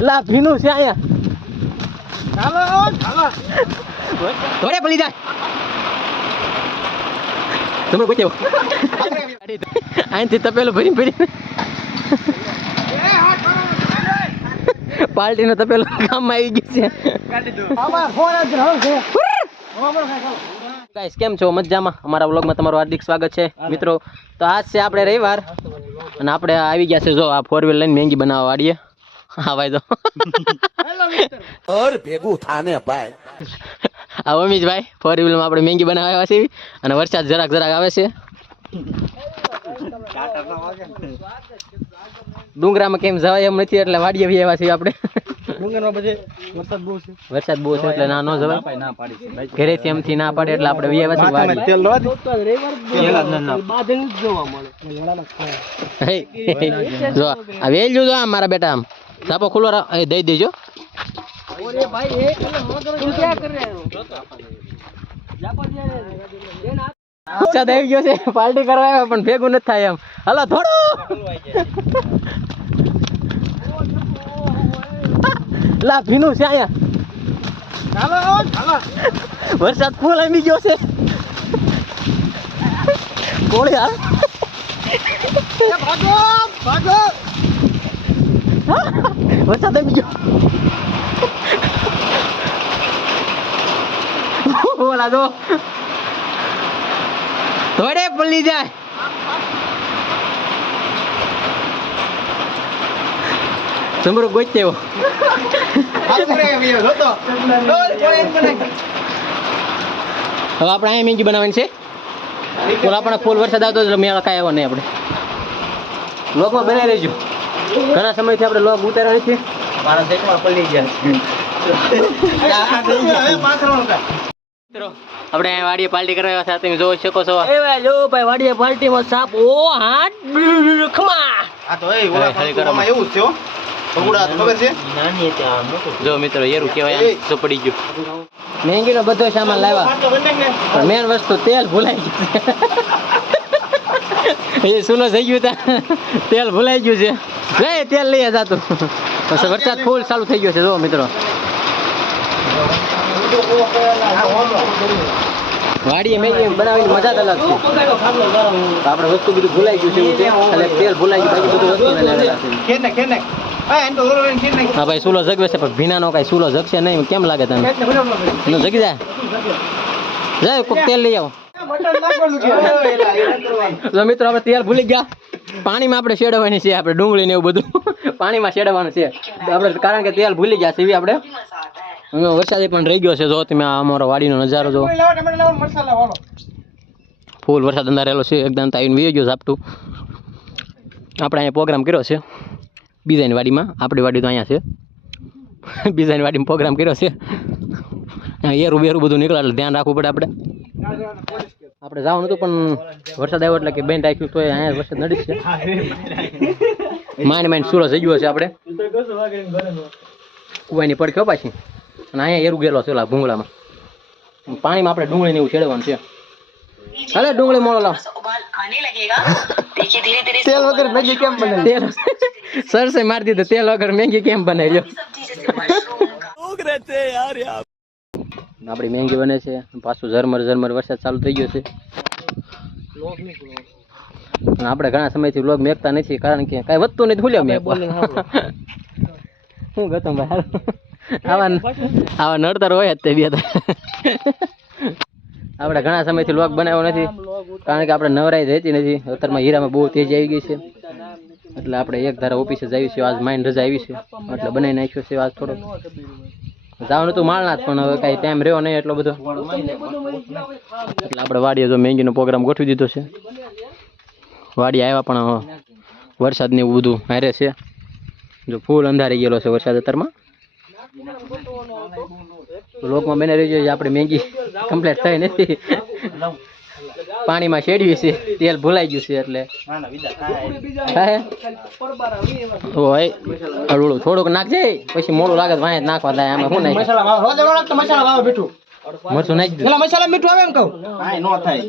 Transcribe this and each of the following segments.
લા ભીનું છે આયા ચાલો ચાલો થોડે પડી જાય તમે કોઈ કેવો અહીંથી તપેલું ભરી ભરી પાર્ટીનો તપેલું કામમાં આવી ગયું છે ગાઈસ કેમ છો મજામાં અમારા વ્લોગમાં તમારું હાર્દિક સ્વાગત છે મિત્રો તો આજ છે આપણે રવિવાર અને આપણે આવી ગયા છે જો આ 4 વ્હીલ લઈને મેંગી બનાવવા વાડીએ હા ભાઈ તો ઓર ભેગું થાને ભાઈ આ અમીશભાઈ 4 વ્હીલમાં આપણે મેંગી બનાવવા આવ્યા છીએ અને વરસાદ જરાક આવે છે ડુંગરામાં કેમ જવાય એમ નથી એટલે વાડીએ આવ્યા છીએ આપણે ડુંગરમાં પછી વરસાદ બહુ છે એટલે ના ન જવાય ના પાડી ઘરેથી એમથી ના પાડે એટલે આપણે આવ્યા છીએ વાડીએ તેલ લો જો આ વેલ્યુ જો મારા બેટા આમ ધાપો ખુલ્લો દઈ દેજો વરસાદ આવી ગયો છે પાર્ટી કરવા આવ્યા પણ ભેગું નથી થાય એમ હાલો થોડું લા ભીનું છે અહીંયા ચાલો ચાલો વરસાદ ફૂલ આવી ગયો છે કોળી હાલ ભાગો ભાગો વરસાદ આવી ગયો બોલા દો થોડે પલ્લી જાય સમરો ગોઈ તેવો હવે આપણે અહીંયા મેંગી બનાવવાની છે બોલ આપણે ફૂલ વરસાદ આવતો એટલે મેળા કાંઈ આવ્યો નહીં આપણે લોગમાં બનાવી રહેજો ઘણા સમયથી આપણે લોગ ઉતાર્યા નથી મારા દેશમાં પલ્લી ગયા મિત્રો આપણે અહીંયા વાડીએ પાર્ટી કરવા આવ્યા હતા તમે જોઈ શકો છો એ ભાઈ જો ભાઈ વાડીએ પાર્ટીમાં સાપ ઓ હાટ ખમા આ તો એ ઓલા ખાલી એવું છે હો બગુડા ખબર છે નાની ત્યાં મોટું જો મિત્રો એરું કહેવાય તો પડી ગયું મેંગીનો બધો સામાન લાવ્યા પણ મેન વસ્તુ તેલ ભૂલાઈ ગયું એ સુનો થઈ ગયું તા તેલ ભૂલાઈ ગયું છે લે તેલ લઈ જાતું પછી વરસાદ ફૂલ ચાલુ થઈ ગયો છે જો મિત્રો વાડીએ મેગી બનાવીને મજા જ અલગ છે આપણે વસ્તુ બધું ભૂલાઈ ગયું છે એવું છે એટલે તેલ ભૂલાઈ ગયું બાકી બધું વસ્તુ હા ભાઈ સુલો જગવે છે પણ ભીનાનો કાંઈ સુલો જગશે નહીં કેમ લાગે તને એનો જગી જાય જાય કોક તેલ લઈ આવો તો મિત્રો આપણે તેલ ભૂલી ગયા પાણીમાં આપણે શેડવાની છે આપણે ડુંગળી ને એવું બધું પાણીમાં શેડવાનું છે આપણે કારણ કે તેલ ભૂલી ગયા છે એવી આપણે વરસાદ પણ રહી ગયો છે જો તમે અમારો વાડીનો નજારો જો ફૂલ વરસાદ અંધારેલો છે એકદમ આવીને વી ગયો ઝાપટું આપણે અહીંયા પ્રોગ્રામ કર્યો છે બીજાની વાડીમાં આપણી વાડી તો અહીંયા છે બીજાની વાડીમાં પ્રોગ્રામ કર્યો છે એરું બેરું બધું નીકળે એટલે ધ્યાન રાખવું પડે આપણે જવાનું હતું પણ વરસાદ આવ્યો એટલે કે બેન રાખ્યું તો અહીંયા વરસાદ નડી છે માંડ સૂરજ થઈ ગયો છે આપણે કુવાની પડખ્યો પાછી અને અહીંયા એરું ગયેલો છે ઓલા ભૂંગળામાં પાણીમાં આપણે ડુંગળી ને એવું છેડવાનું છે હાલે ડુંગળી મોળો લાવ તેલ વગર મેગી કેમ બને તેલ સરસે મારી દીધું તેલ વગર મેગી કેમ બનાવી લ્યો આપણી મેંગી બને છે પાછું ઝરમર વરસાદ ચાલુ થઈ ગયો છે આપણે ઘણા સમયથી વ્લોગ મેકતા નથી કારણ કે કાંઈ વધતું નથી ભૂલ્યો મેં શું ગતો ભાઈ આવા નડતર હોય જ તે બે આપણે ઘણા સમયથી વ્લોગ બનાવ્યો નથી કારણ કે આપણે નવરાઈ રહેતી નથી અત્યારમાં હીરામાં બહુ તેજી આવી ગઈ છે એટલે આપણે એક ધારા ઓફિસે જ આવી છે આજ માઇન્ડ રજા આવી છે એટલે બનાવી નાખ્યો છે આજ થોડો જવાનું તો માળનાથ પણ હવે કાંઈ ટાઈમ રહ્યો નહીં એટલો બધો એટલે આપણે વાડીએ જો મેંગીનો પ્રોગ્રામ ગોઠવી દીધો છે વાડી આવ્યા પણ વરસાદ ને એવું બધું હારે છે જો ફૂલ અંધારી ગયેલો છે વરસાદ અત્યારમાં લોકમાં બને રહી જાય આપણે મેંગી કમ્પ્લીટ થઈ નથી પાણીમાં શેડવી છે તેલ ભૂલાઈ ગયું છે એટલે હળવું થોડુંક નાખજે પછી મોડું લાગે વાંય નાખવા થાય આમાં શું નાખે મરચું નાખી દે મસાલા મીઠું આવે એમ કહું નો થાય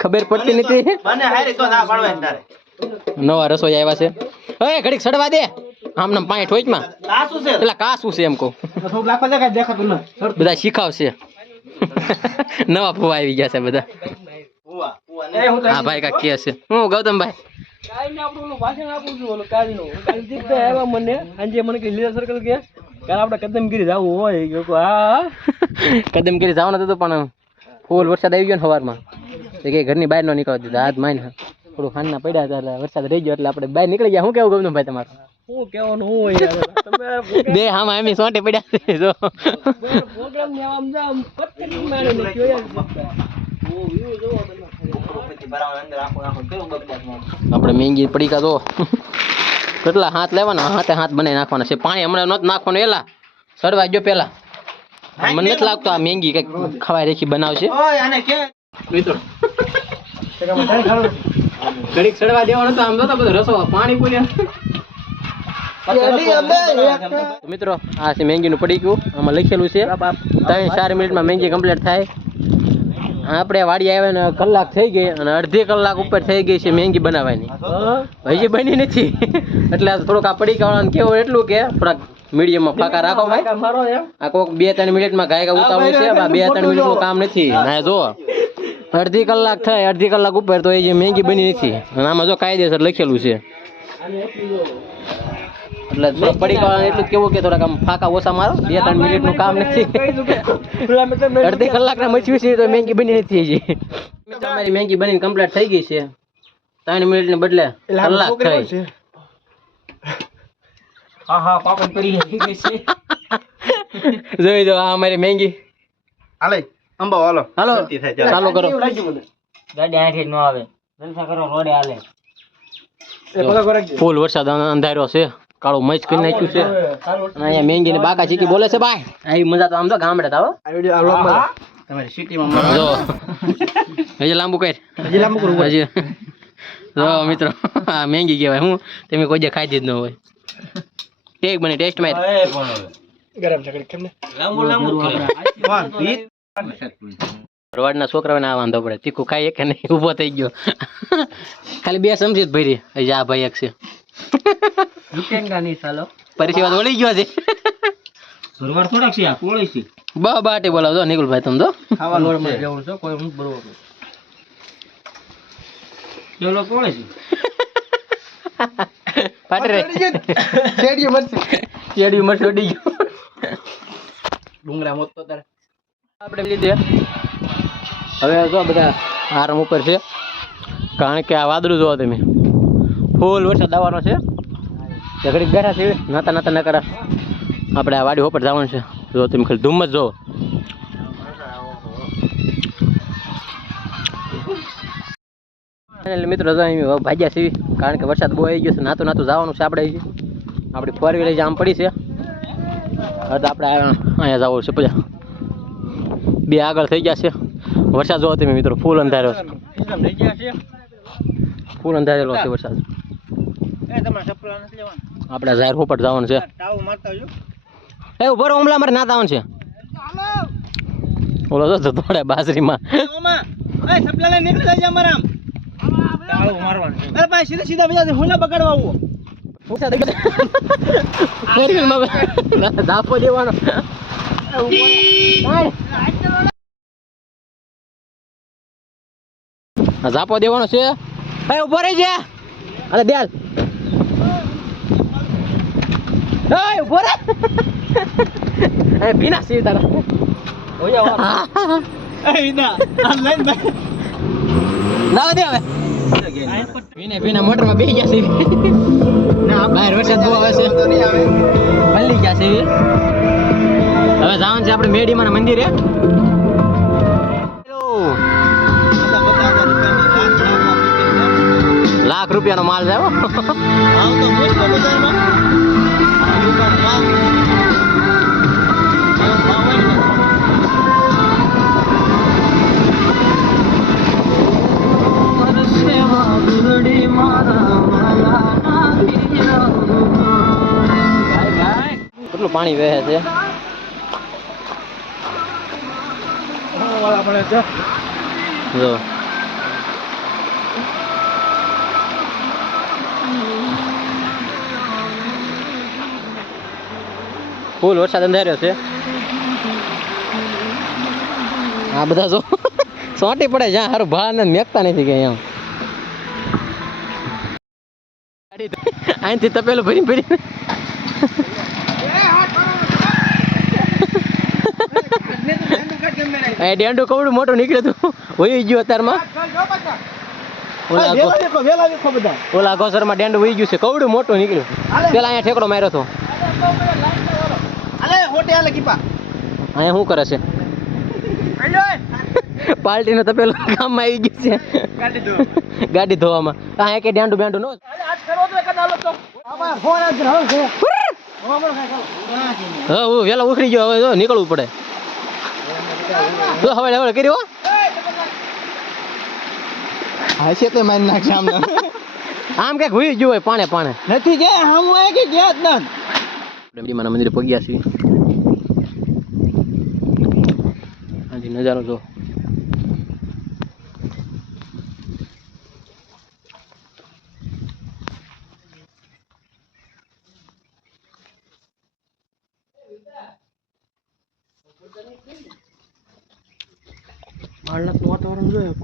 ખબર પડતી નથી નવા રસોઈ આવ્યા છે હવે ઘડીક સડવા દે આમ નામ પાણી ઠોચમાં આ શું છે પેલા કાસું છે એમ કહું થોડુંક લાખો છે કાંઈ દેખાતું ન બધા શીખાવશે નવા ફુવા આવી ગયા છે બધા પુઆ પુઆ ને હા ભાઈ કાંઈક કે છે હું ગૌતમભાઈ કાઈને આપણું ઓલું ભાષણ આપું છું ઓલું કાલનું કાલ દીપભાઈ આવ્યા મને સાંજે મને કે લીલા સર્કલ કે કાલ આપણે કદમગીરી જવું હોય કે કહું, હા કદમગીરી જવાનું હતું પણ ફૂલ વરસાદ આવી ગયો ને સવારમાં તો કે ઘરની બહાર ન નીકળવા દીધા હાથ માઈને થોડું ખાંડના પડ્યા હતા એટલે વરસાદ રહી ગયો એટલે આપણે બહાર નીકળી ગયા. શું કેવું ગૌતમભાઈ તમારું? શું કહેવાનું હું હોય યાર તમે બે હામાં એમની સોંટે પડ્યા છે જો પ્રોગ્રામ ને આમ જામ પત્તે મારે ને કયો યાર ઓ વ્યૂ જોવો તમે ઉપરથી ભરાવા અંદર આખો આખો કેવું બગડાટમાં આપણે મેંગી પડીકા તો કેટલા હાથ લેવાના હાથે હાથ બનાવી નાખવાના છે. પાણી હમણાં નહોતું નાખવાનું એલા સડવા ગયો પેલા મને નથી લાગતું આ મેંગી કંઈક ખવાય રેખી બનાવશે ઓય આને કે મિત્રો ઘડીક સડવા દેવાનો તો આમ તો બધું રસો પાણી પૂર્યા. મિત્રો આ છે મેંગીનું પડીકું આમાં લખેલું છે 3-4 મિનિટમાં મેંગી કમ્પ્લીટ થાય. આપણે વાડી આવ્યા ને કલાક થઈ ગઈ અને અડધી કલાક ઉપર થઈ ગઈ છે મેંગી બનાવવાની હજી બની નથી એટલે થોડુંક આ પડીકાવાળાને કેવું એટલું કે થોડાક મીડિયમમાં ફાંકા રાખો ભાઈ. મારો એમ આ કોક 2-3 મિનિટમાં ગાય ઉતાવળ છે 2-3 મિનિટનું કામ નથી. ના જો અડધી કલાક થાય અડધી કલાક ઉપર તો એ જે મેંગી બની નથી અને આમાં જો કાયદેસર લખેલું છે એટલે થોડુંક પડીકાવાળાને એટલું જ કેવું કે થોડાક આમ ફાંકા ઓછા મારો 2-3 મિનિટનું કામ નથી. અડધી કલાકના મચ્યું છે તો મેંગી બની નથી હજી. અમારી મેંગી બનીને કમ્પ્લીટ થઈ ગઈ છે 3 મિનિટને બદલે કલાક થઈ. હા હા પાપડ કરી ગઈ છે જોઈ દો આ અમારી મેંગી. હાલે અંબાવ હાલો હાલો શાંતિ થાય ચાલો. ચાલો કરો. ગાડી આઠે ન આવે જલસા કરો રોડે હાલે ફૂલ વરસાદ અંધાર્યો છે કાળું મચ કરી નાખ્યું છે અને અહીંયા મેંગી ને બાકા ચીકી બોલે છે ભાઈ. આવી મજા તો આમ તો ગામડે તો આવે તમારી સિટીમાં જો હજી લાંબુ કર હજી જો મિત્રો આ મેંગી કહેવાય હું તમે કોઈ જે ખાઈ જ ન હોય ટેક બને ટેસ્ટ માં ગરમ ચકડી કેમ ને રોડના છોકરાઓને આ વાંધો પડે તીખું ખાઈએ કે નહીં ઊભો થઈ ગયો ખાલી 2 ચમચી જ ભરી હજી આ ભાઈ એક છે રૂપિયા ની ચાલો પરિચય વાત વળી ગયો છે ભરવાર થોડાક છે આ કોળી છે બા બાટે બોલાવજો નિકુલભાઈ તમે તો ખાવાનું છે જવું છે કોઈ હું બરોબર ચલો કોળી છે પાટે રે શેડીએ મરશે ચેડી મરસ ઉડી ગયો ડુંગરા મોત તો તારે આપણે લીધે હવે જો બધા આરામ ઉપર છે કારણ કે આ વાદળું જોવો તમે ફૂલ વરસાદ આવવાનો છે ઘડીક બેઠા છે નાતા નાતા ન કરા આપણે આ વાડી ઉપર જવાનું છે જો તમે ખાલી ધુમ્મસ જોવો એટલે મિત્રો જો અહીં ભાગ્યા સીવી કારણ કે વરસાદ બહુ આવી ગયો છે નાતું નાતું જવાનું છે આપણે આપણી 4 વ્હીલર જામ પડી છે હવે તો આપણે અહીંયા જવું છે પછી 2 આગળ થઈ ગયા છે વરસાદ જોવો તમે મિત્રો ફૂલ અંધાર્યો છે એકદમ થઈ ગયા છે ફૂલ અંધારેલો છે વરસાદ એ તમારે ચપ્પલ નથી લેવાના આપણે જાહેર ઉપર જવાનું છે ટાવ મારતા જો એ ઉભો રહો હમણાં અમારે ના જવાનું છે ઓલો તો થોડા બાજરીમાં ઓમાં એ સપલા લઈને નીકળી જાય અમારા ટાવ મારવાનું છે અરે ભાઈ સીધા સીધા બજા હું ના બગાડવા આવું ધાપો દેવાનો ઝાપો દેવાનો છે એ ઉભો રહી જા અરે દેલ એ ઉભો રે એ ભીના સીવ તારા ઓયા વાર એ વિના આમ લઈને ભાઈ લાવ દે હવે ભીને ભીના મોટરમાં બેસી ગયા છે બહાર વરસાદ બહુ આવે છે પલ્લી ગયા છે હવે જવાનું છે આપણે મેડીમાના મંદિરે લાખ રૂપિયાનો માલ છે હો. કેટલું પાણી વહે છે જો ફૂલ વરસાદ અંધાર્યો છે. આ બધા જો સોટી પડે જ્યાં સારું ભાર ને મેકતા નથી કે એમ અહીંથી તપેલું ભરી ભરી ડેન્ડું કવડું મોટું નીકળ્યું હતું વહી ગયું અત્યારમાં ઓલા ગોસરમાં ડેન્ડું વહી ગયું છે કવડું મોટું નીકળ્યું પેલા અહીંયા ઠેકડો માર્યો હતો અહીંયા શું કરે છે પાર્ટીનું તપેલું કામમાં આવી ગયું છે ગાડી ધોવામાં અહીંયા કે ડેન્ડું બેન્ડું નો હા હું વેલા ઉખડી ગયો હવે જો નીકળવું પડે હવે હવે કર્યો હશે તો મારી નાખશે આમ આમ કઈક હોઈ ગયું હોય પાણે પાણે નથી ગયા હમ હોય કે ગયા જ ના મારા મંદિરે પગ્યા છીએ હાજી નજારો જો માળના વાતાવરણ જોયો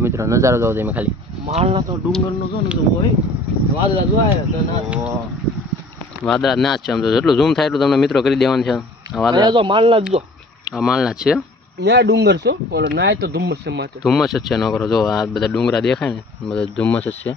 મિત્રો નજારો જોવો તમે ખાલી માળના તો ડુંગરનો જો ને હોય વાદળા જોયા તો ના વાદળા ના જ છે આમ તો જેટલું ઝૂમ થાય એટલું તમને મિત્રો કરી દેવાનું છે આ વાદળા જો માળના જ જો આ માલના જ છે ત્યાં ડુંગર છો ઓલો નાય તો ધુમ્મસ છે માથે ધુમ્મસ જ છે ન કરો જો આ બધા ડુંગરા દેખાય ને બધા ધુમ્મસ જ છે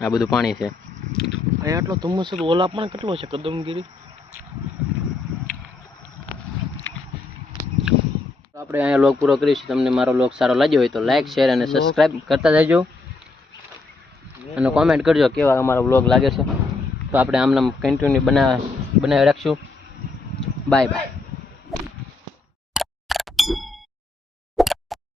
આ બધું પાણી છે અહીંયા આટલો ધુમ્મસ તો ઓલા પણ કેટલો છે કદમગીરી આપણે અહીંયા લોગ પૂરો કરીશું તમને મારો લોગ સારો લાગ્યો હોય તો લાઈક શેર અને સબસ્ક્રાઇબ કરતા જજો અને કોમેન્ટ કરજો કેવા અમારો વ્લોગ લાગે છે તો આપણે આમને કન્ટિન્યુ બનાવી રાખશું બાય બાય